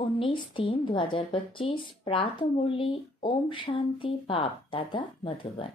19/3/2025 प्रातः मुरली। ओम शांति। बाप दादा मधुबन।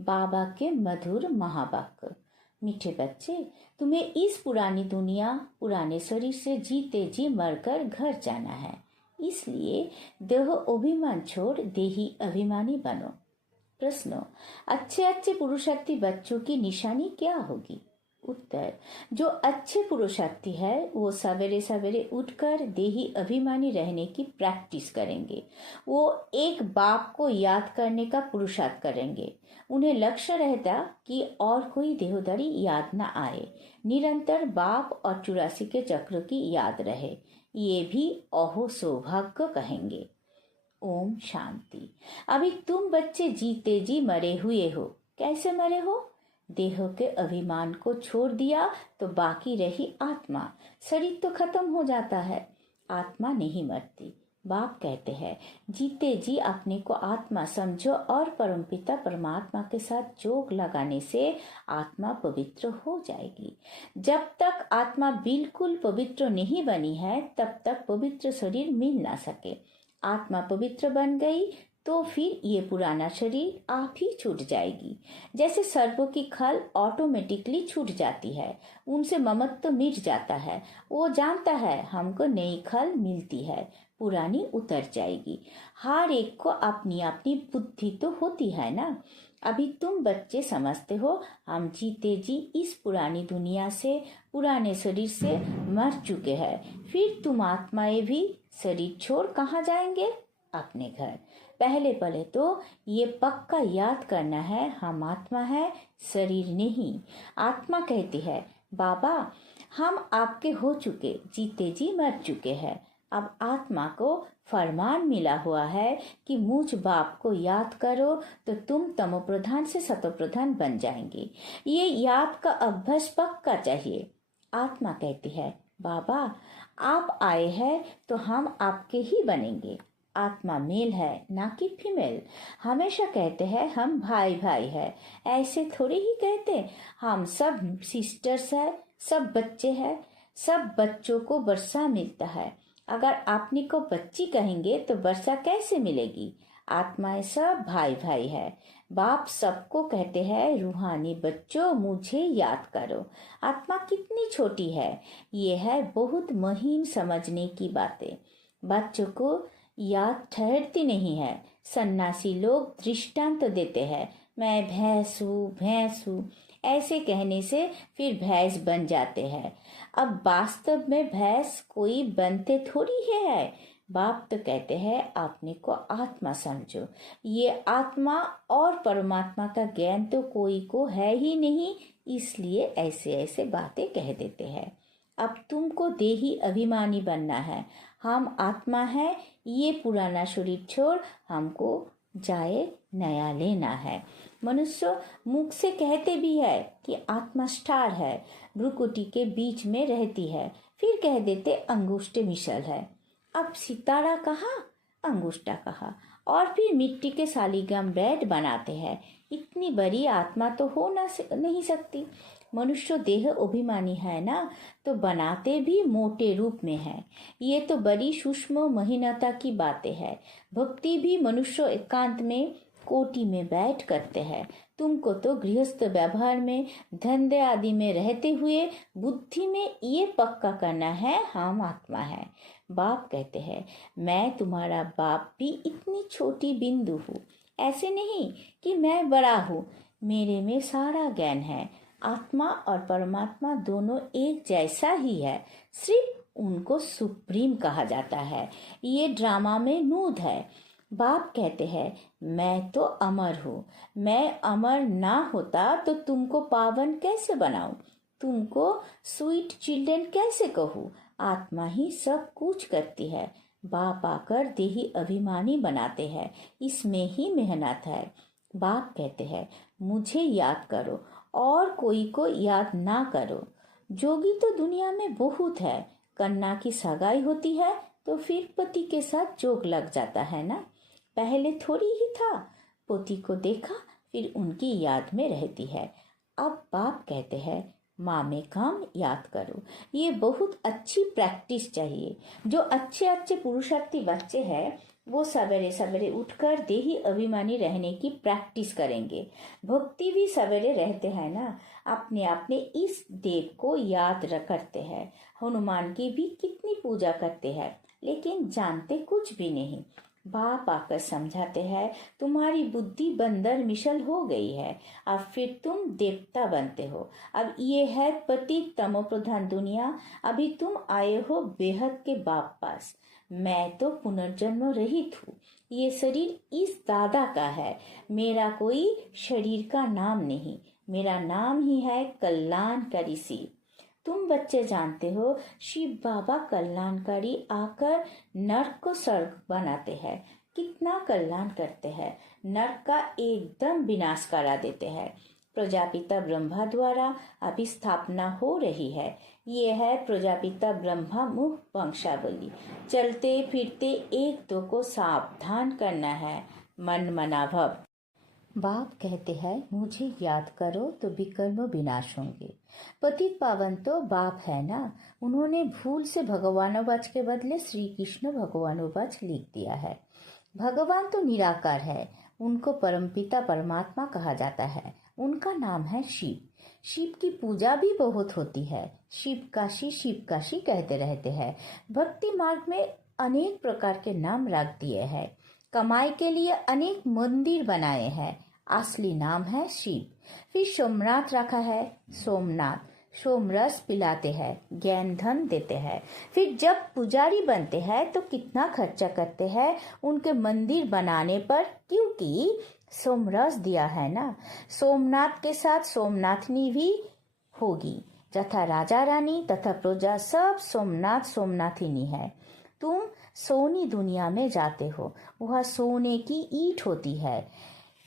बाबा के मधुर महावाक्य। मीठे बच्चे, तुम्हें इस पुरानी दुनिया, पुराने शरीर से जीते जी मरकर घर जाना है। इसलिए देह अभिमान छोड़ देही अभिमानी बनो। प्रश्न, अच्छे अच्छे पुरुषार्थी बच्चों की निशानी क्या होगी? उत्तर, जो अच्छे पुरुषार्थी है वो सवेरे सवेरे उठकर देही अभिमानी रहने की प्रैक्टिस करेंगे। वो एक बाप को याद करने का पुरुषार्थ करेंगे। उन्हें लक्ष्य रहता कि और कोई देहधारी याद न आए, निरंतर बाप और 84 के चक्र की याद रहे। ये भी अहो सौभाग्य कहेंगे। ओम शांति। अभी तुम बच्चे जीते जी मरे हुए हो। कैसे मरे हो? देह के अभिमान को छोड़ दिया तो बाकी रही आत्मा। शरीर तो खत्म हो जाता है, आत्मा नहीं मरती। बाप कहते हैं, जीते जी अपने को आत्मा समझो और परमपिता परमात्मा के साथ जोग लगाने से आत्मा पवित्र हो जाएगी। जब तक आत्मा बिल्कुल पवित्र नहीं बनी है तब तक पवित्र शरीर मिल ना सके। आत्मा पवित्र बन गई तो फिर ये पुराना शरीर आप ही छूट जाएगी। जैसे सर्पों की खल ऑटोमेटिकली छूट जाती है, उनसे ममत्व मिट जाता है। वो जानता है हमको नई खल मिलती है, पुरानी उतर जाएगी। हर एक को अपनी अपनी बुद्धि तो होती है ना। अभी तुम बच्चे समझते हो हम जीते जी इस पुरानी दुनिया से, पुराने शरीर से मर चुके हैं। फिर तुम आत्माएं भी शरीर छोड़ कहाँ जाएंगे? अपने घर। पहले तो ये पक्का याद करना है, हम आत्मा है, शरीर नहीं। आत्मा कहती है, बाबा हम आपके हो चुके, जीते जी मर चुके हैं। अब आत्मा को फरमान मिला हुआ है कि मुझ बाप को याद करो तो तुम तमो प्रधान से सतो प्रधान बन जाएंगे। ये याद का अभ्यास पक्का चाहिए। आत्मा कहती है, बाबा आप आए हैं तो हम आपके ही बनेंगे। आत्मा मेल है ना कि फीमेल। हमेशा कहते हैं हम भाई भाई है, ऐसे थोड़ी ही कहते। हम सब सिस्टर्स है, सब बच्चे हैं। सब बच्चों को वर्षा मिलता है। अगर आपने को बच्ची कहेंगे तो वर्षा कैसे मिलेगी? आत्माएं सब भाई भाई है। बाप सबको कहते हैं, रूहानी बच्चों मुझे याद करो। आत्मा कितनी छोटी है, ये है बहुत महीन समझने की बातें। बच्चों को याद ठहरती नहीं है। सन्यासी लोग दृष्टांत देते हैं, मैं भैंस हूँ ऐसे कहने से फिर भैंस बन जाते हैं। अब वास्तव में भैंस कोई बनते थोड़ी है। बाप तो कहते हैं अपने को आत्मा समझो। ये आत्मा और परमात्मा का ज्ञान तो कोई को है ही नहीं, इसलिए ऐसे ऐसे बातें कह देते हैं। अब तुमको देही अभिमानी बनना है। हम आत्मा है, ये पुराना शरीर छोड़ हमको जाए नया लेना है। मनुष्य मुख से कहते भी है कि आत्मा स्टार है, भ्रुकुटी के बीच में रहती है, फिर कह देते अंगूठे मिसल है। अब सितारा कहा, अंगूठा कहा, और फिर मिट्टी के सालिग्राम ब्रेड बनाते हैं। इतनी बड़ी आत्मा तो हो नहीं सकती। मनुष्य देह अभिमानी है ना, तो बनाते भी मोटे रूप में है। ये तो बड़ी सूक्ष्म महीनता की बातें है। भक्ति भी मनुष्य एकांत में कोटि में बैठ करते हैं। तुमको तो गृहस्थ व्यवहार में, धंधे आदि में रहते हुए बुद्धि में ये पक्का करना है हम आत्मा है। बाप कहते हैं, मैं तुम्हारा बाप भी इतनी छोटी बिंदु हूँ। ऐसे नहीं कि मैं बड़ा हूँ, मेरे में सारा ज्ञान है। आत्मा और परमात्मा दोनों एक जैसा ही है, सिर्फ उनको सुप्रीम कहा जाता है। ये ड्रामा में नूद है। बाप कहते हैं, मैं तो अमर हूँ। मैं अमर ना होता तो तुमको पावन कैसे बनाऊं, तुमको स्वीट चिल्ड्रन कैसे कहूँ? आत्मा ही सब कुछ करती है। बाप आकर देही अभिमानी बनाते हैं, इसमें ही मेहनत है। बाप कहते हैं, मुझे याद करो और कोई को याद ना करो। जोगी तो दुनिया में बहुत है। कन्या की सगाई होती है तो फिर पति के साथ जोग लग जाता है ना। पहले थोड़ी ही था, पति को देखा फिर उनकी याद में रहती है। अब बाप कहते हैं, माँ में काम याद करो। ये बहुत अच्छी प्रैक्टिस चाहिए। जो अच्छे अच्छे पुरुषार्थी बच्चे हैं वो सवेरे सवेरे उठकर देही अभिमानी रहने की प्रैक्टिस करेंगे। भक्ति भी सवेरे रहते हैं ना, अपने अपने इस देव को याद करते हैं। हनुमान की भी कितनी पूजा करते हैं लेकिन जानते कुछ भी नहीं। बाप आकर समझाते हैं तुम्हारी बुद्धि बंदर मिसल हो गई है, अब फिर तुम देवता बनते हो। अब ये है पतित तमो प्रधान दुनिया, अभी तुम आए हो बेहद के बाप पास। मैं तो पुनर्जन्म रहित हूँ, ये शरीर इस दादा का है, मेरा कोई शरीर का नाम नहीं, मेरा नाम ही है कल्याणकारी शिव। तुम बच्चे जानते हो शिव बाबा कल्याणकारी आकर नर्क को स्वर्ग बनाते हैं। कितना कल्याण करते हैं, नर्क का एकदम विनाश करा देते हैं। प्रजापिता ब्रह्मा द्वारा अभी स्थापना हो रही है। ये है प्रजापिता ब्रह्मा मुख वंशावली। चलते फिरते एक दो को सावधान करना है, मन मना भव। बाप कहते हैं मुझे याद करो तो विकर्म विनाश होंगे। पतित पावन तो बाप है ना, उन्होंने भूल से भगवानोवाच के बदले श्री कृष्ण भगवानोवाच लिख दिया है। भगवान तो निराकार है, उनको परमपिता परमात्मा कहा जाता है। उनका नाम है शिव। शिव की पूजा भी बहुत होती है, शिव काशी कहते रहते हैं। भक्ति मार्ग में अनेक प्रकार के नाम रख दिए हैं, कमाई के लिए अनेक मंदिर बनाए हैं, असली नाम है शिव। फिर सोमनाथ रखा है, सोमनाथ सोमरस पिलाते हैं, ज्ञान धन देते हैं। फिर जब पुजारी बनते हैं तो कितना खर्चा करते हैं उनके मंदिर बनाने पर, क्योंकि सोमरस दिया है ना। सोमनाथ के साथ सोमनाथनी भी होगी, तथा राजा रानी तथा प्रजा सब सोमनाथ सोमनाथिनी है। तुम सोनी दुनिया में जाते हो, वह सोने की ईंट होती है,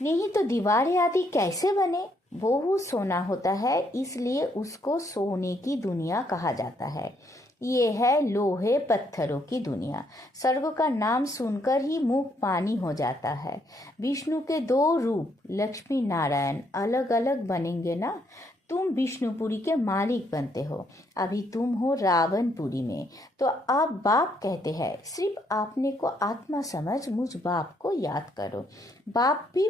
नहीं तो दीवारें आदि कैसे बने। बहुत सोना होता है, इसलिए उसको सोने की दुनिया कहा जाता है। ये है लोहे पत्थरों की दुनिया। स्वर्ग का नाम सुनकर ही मुंह पानी हो जाता है। विष्णु के दो रूप लक्ष्मी नारायण अलग अलग बनेंगे ना। तुम विष्णुपुरी के मालिक बनते हो, अभी तुम हो रावणपुरी में। तो आप बाप कहते हैं सिर्फ आपने को आत्मा समझ मुझ बाप को याद करो। बाप भी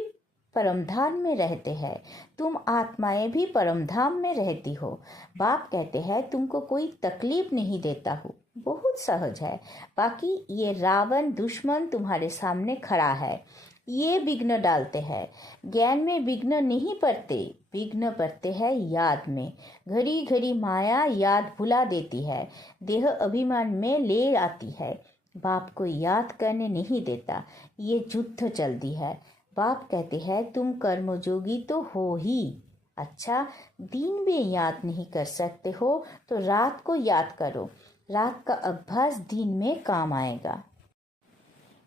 परमधाम में रहते हैं, तुम आत्माएं भी परमधाम में रहती हो। बाप कहते हैं तुमको कोई तकलीफ नहीं देता हूँ, बहुत सहज है। बाकी ये रावण दुश्मन तुम्हारे सामने खड़ा है, ये विघ्न डालते हैं। ज्ञान में विघ्न नहीं पड़ते, विघ्न पड़ते हैं याद में। घड़ी घड़ी माया याद भुला देती है, देह अभिमान में ले आती है। बाप को याद करने नहीं देता, ये युद्ध चलती है। बाप कहते हैं तुम कर्मयोगी तो हो ही, अच्छा दिन में याद नहीं कर सकते हो तो रात को याद करो, रात का अभ्यास दिन में काम आएगा।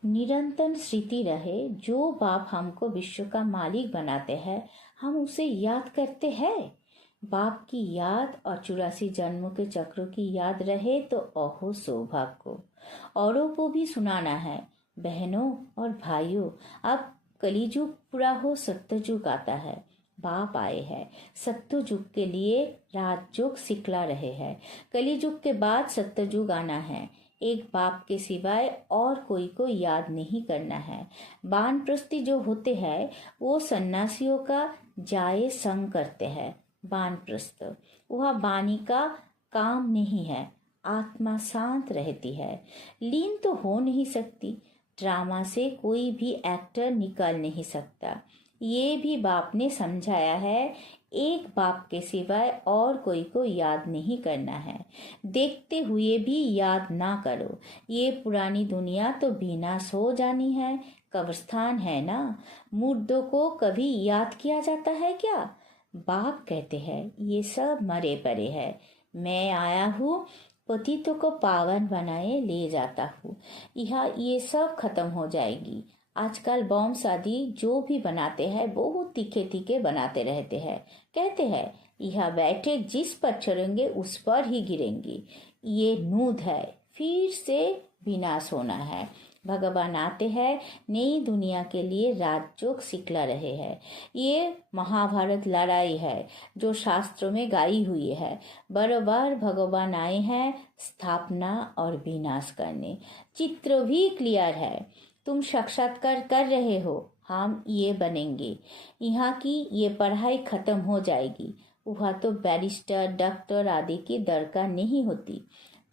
निरंतर स्मृति रहे, जो बाप हमको विश्व का मालिक बनाते हैं हम उसे याद करते हैं। बाप की याद और 84 जन्मों के चक्रों की याद रहे तो अहो सौभाग्य को। औरों को भी सुनाना है, बहनों और भाइयों। अब कलिजुग पूरा हो सत्यजुग आता है। बाप आए हैं, सत्यजुग के लिए राजयोग सिखला रहे हैं। कलिजुग के बाद सत्यजुग आना है। एक बाप के सिवाय और कोई को याद नहीं करना है। वानप्रस्थी जो होते हैं वो सन्यासियों का जाए संग करते हैं। वानप्रस्थ वह वाणी का काम नहीं है, आत्मा शांत रहती है, लीन तो हो नहीं सकती। ड्रामा से कोई भी एक्टर निकल नहीं सकता, ये भी बाप ने समझाया है। एक बाप के सिवाय और कोई को याद नहीं करना है, देखते हुए भी याद ना करो। ये पुरानी दुनिया तो विनाश हो जानी है, कब्रिस्तान है ना। मुर्दों को कभी याद किया जाता है क्या? बाप कहते हैं ये सब मरे पड़े हैं, मैं आया हूँ पतितों को पावन बनाए ले जाता हूँ। यह ये सब खत्म हो जाएगी। आजकल बॉम्ब शादी जो भी बनाते हैं बहुत तीखे तीखे बनाते रहते हैं, कहते हैं यह बैठे जिस पर चढ़ेंगे उस पर ही गिरेंगी। ये नूद है, फिर से विनाश होना है। भगवान आते हैं, नई दुनिया के लिए राजयोग सिखला रहे हैं। ये महाभारत लड़ाई है जो शास्त्रों में गाई हुई है। बार भगवान आए हैं स्थापना और विनाश करने। चित्र भी क्लियर है। तुम साक्षात्कार कर रहे हो, हम ये बनेंगे। यहाँ की ये पढ़ाई खत्म हो जाएगी। वहाँ तो बैरिस्टर डॉक्टर आदि की दरकार नहीं होती।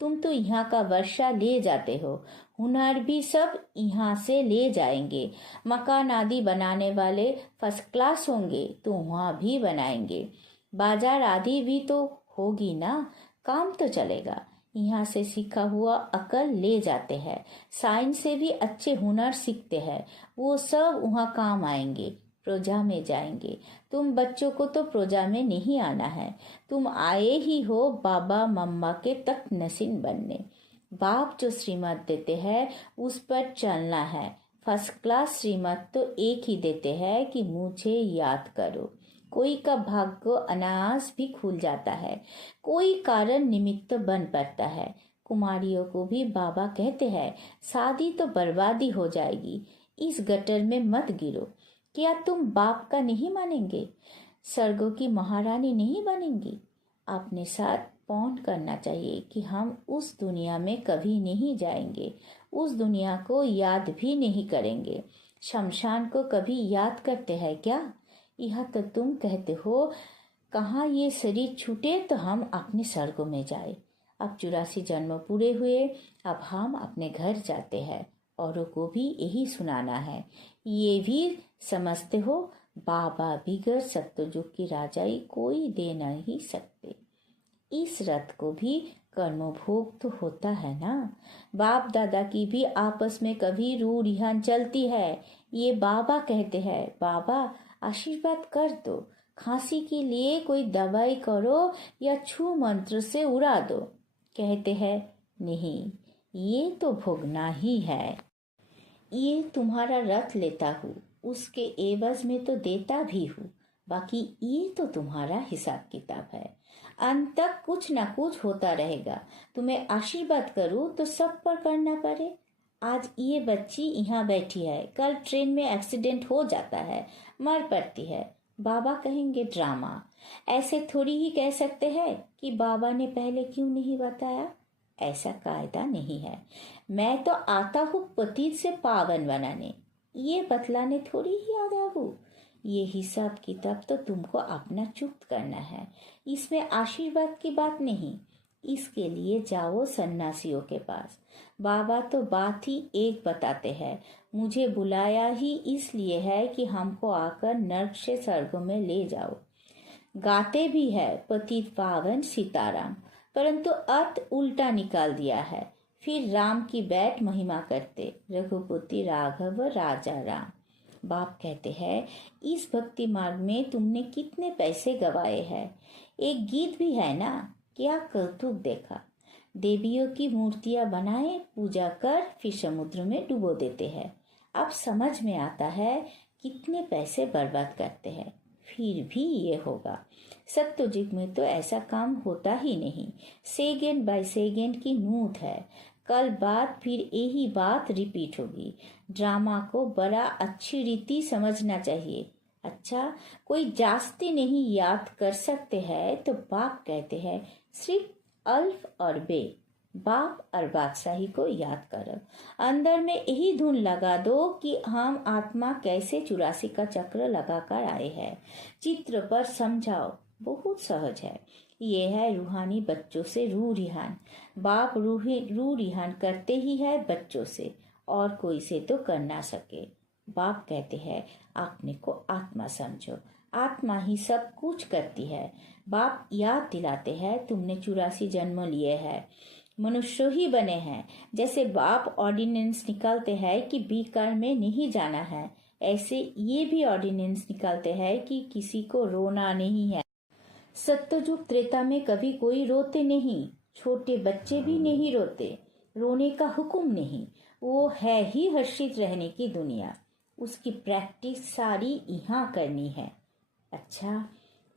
तुम तो यहाँ का वर्षा ले जाते हो, हुनर भी सब यहाँ से ले जाएंगे। मकान आदि बनाने वाले फर्स्ट क्लास होंगे तो वहाँ भी बनाएंगे। बाजार आदि भी तो होगी ना, काम तो चलेगा। यहाँ से सीखा हुआ अकल ले जाते हैं, साइंस से भी अच्छे हुनर सीखते हैं, वो सब वहाँ काम आएंगे। प्रोजा में जाएंगे। तुम बच्चों को तो प्रोजा में नहीं आना है, तुम आए ही हो बाबा मम्मा के तक नसीन बनने। बाप जो श्रीमत देते हैं उस पर चलना है। फर्स्ट क्लास श्रीमत तो एक ही देते हैं कि मुझे याद करो। कोई का भाग्य अनायास भी खुल जाता है, कोई कारण निमित्त बन पड़ता है। कुमारियों को भी बाबा कहते हैं शादी तो बर्बादी हो जाएगी, इस गटर में मत गिरो। क्या तुम बाप का नहीं मानेंगे? स्वर्गों की महारानी नहीं बनेंगी? अपने साथ पौंड करना चाहिए कि हम उस दुनिया में कभी नहीं जाएंगे, उस दुनिया को याद भी नहीं करेंगे। शमशान को कभी याद करते हैं क्या? यह तो तुम कहते हो कहाँ ये शरीर छूटे तो हम अपने स्वर्गों में जाए। अब 84 जन्म पूरे हुए, अब हम अपने घर जाते हैं। औरों को भी यही सुनाना है। ये भी समझते हो बाबा बिगड़ सत्ययुग की राजाई कोई दे नहीं सकते। इस रथ को भी कर्मभोग तो होता है ना। बाप दादा की भी आपस में कभी रू रिहान चलती है। ये बाबा कहते हैं बाबा आशीर्वाद कर दो, खांसी के लिए कोई दवाई करो या छू मंत्र से उड़ा दो। कहते हैं नहीं, ये तो भोगना ही है। ये तुम्हारा रथ लेता हूँ, उसके एवज में तो देता भी हूँ, बाकी ये तो तुम्हारा हिसाब किताब है। अंत तक कुछ ना कुछ होता रहेगा। तुम्हें आशीर्वाद करूँ तो सब पर करना पड़े। आज ये बच्ची यहाँ बैठी है, कल ट्रेन में एक्सीडेंट हो जाता है, मर पड़ती है। बाबा कहेंगे ड्रामा। ऐसे थोड़ी ही कह सकते हैं कि बाबा ने पहले क्यों नहीं बताया। ऐसा कायदा नहीं है। मैं तो आता हूँ पतित से पावन बनाने, ये बतलाने थोड़ी ही आ गया हूँ। ये हिसाब किताब तो तुमको अपना चुक्त करना है, इसमें आशीर्वाद की बात नहीं। इसके लिए जाओ सन्यासियों के पास। बाबा तो बात ही एक बताते हैं। मुझे बुलाया ही इसलिए है कि हमको आकर नर्क से स्वर्ग में ले जाओ। गाते भी है पतित पावन सीताराम, परंतु अर्थ उल्टा निकाल दिया है। फिर राम की बैठ महिमा करते रघुपति राघव राजा राम। बाप कहते हैं इस भक्ति मार्ग में तुमने कितने पैसे गवाए हैं। एक गीत भी है ना, क्या कौतुक देखा। देवियों की मूर्तियां बनाए पूजा कर फिर समुद्र में डुबो देते हैं। अब समझ में आता है कितने पैसे बर्बाद करते हैं। फिर भी ये होगा। सत्ययुग में तो ऐसा काम होता ही नहीं। सेकेंड बाय सेकेंड की नूत है। कल बाद फिर यही बात रिपीट होगी। ड्रामा को बड़ा अच्छी रीति समझना चाहिए। अच्छा, कोई जास्ती नहीं याद कर सकते हैं तो बाप कहते हैं सिर्फ अल्फ और बे, बाप और बादशाही को याद करो। अंदर में यही धुन लगा दो कि हम आत्मा कैसे 84 का चक्र लगाकर आए हैं। चित्र पर समझाओ, बहुत सहज है। ये है रूहानी बच्चों से रू रिहान। बाप रू रिहान करते ही है बच्चों से, और कोई से तो कर ना सके। बाप कहते हैं अपने को आत्मा समझो, आत्मा ही सब कुछ करती है। बाप याद दिलाते हैं तुमने 84 जन्म लिए हैं, मनुष्य ही बने हैं। जैसे बाप ऑर्डिनेंस निकालते हैं कि बीकार में नहीं जाना है, ऐसे ये भी ऑर्डिनेंस निकालते हैं कि किसी को रोना नहीं है। सत्ययुग त्रेता में कभी कोई रोते नहीं, छोटे बच्चे भी नहीं रोते। रोने का हुक्म नहीं, वो है ही हर्षित रहने की दुनिया। उसकी प्रैक्टिस सारी यहाँ करनी है। अच्छा,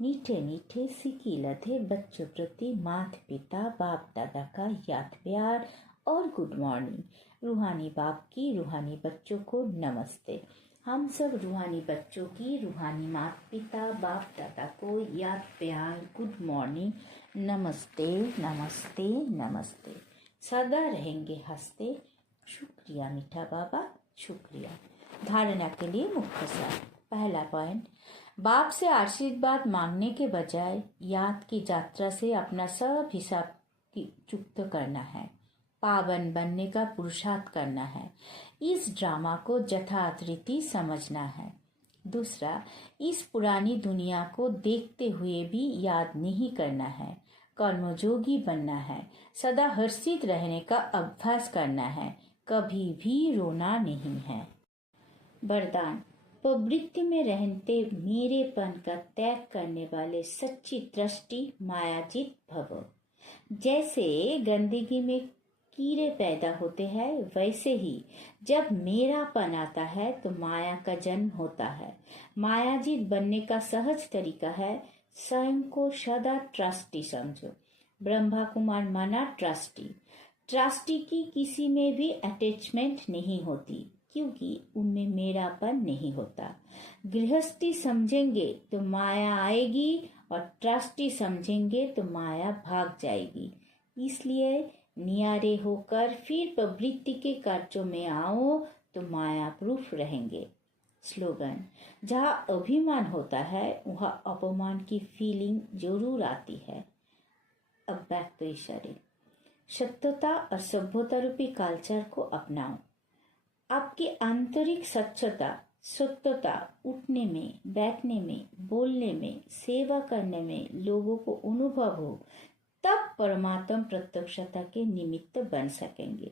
मीठे मीठे सिकी लधे बच्चों प्रति माता पिता बाप दादा का याद प्यार और गुड मॉर्निंग। रूहानी बाप की रूहानी बच्चों को नमस्ते। हम सब रूहानी बच्चों की रूहानी माता पिता बाप दादा को याद प्यार गुड मॉर्निंग, नमस्ते नमस्ते नमस्ते। सदा रहेंगे हंसते। शुक्रिया मीठा बाबा, शुक्रिया। धारणा के लिए मुख्य सार। पहला पॉइंट, बाप से आशीर्वाद मांगने के बजाय याद की यात्रा से अपना सब हिसाब चुकता करना है। पावन बनने का पुरुषार्थ करना है। इस ड्रामा को यथार्थ रीति समझना है। दूसरा, इस पुरानी दुनिया को देखते हुए भी याद नहीं करना है। कर्मयोगी बनना है। सदा हर्षित रहने का अभ्यास करना है। कभी भी रोना नहीं है। वरदान, प्रवृत्ति में रहते मेरेपन का त्याग करने वाले सच्ची दृष्टि मायाजित भव। जैसे गंदगी में कीड़े पैदा होते हैं, वैसे ही जब मेरापन आता है तो माया का जन्म होता है। मायाजित बनने का सहज तरीका है स्वयं को सदा ट्रस्टी समझो। ब्रह्मा कुमार माना ट्रस्टी। ट्रस्टी की किसी में भी अटैचमेंट नहीं होती, क्योंकि उनमें मेरापन नहीं होता। गृहस्थी समझेंगे तो माया आएगी और ट्रस्टी समझेंगे तो माया भाग जाएगी। इसलिए नियारे होकर फिर प्रवृत्ति के कार्यों में आओ तो माया प्रूफ रहेंगे। स्लोगन, जहाँ अभिमान होता है वहाँ अपमान की फीलिंग जरूर आती है। अब बैक टू इशारे। सत्यता और सभ्यता रूपी कल्चर को अपनाओ। आपकी आंतरिक सच्चता, सत्यता उठने में, बैठने में, बोलने में, सेवा करने में लोगों को अनुभव हो, तब परमात्म प्रत्यक्षता के निमित्त बन सकेंगे।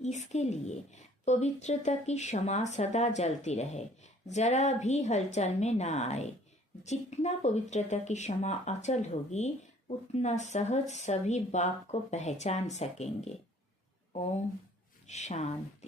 इसके लिए पवित्रता की क्षमा सदा जलती रहे, जरा भी हलचल में ना आए। जितना पवित्रता की क्षमा अचल होगी उतना सहज सभी बाप को पहचान सकेंगे। ओम शांति।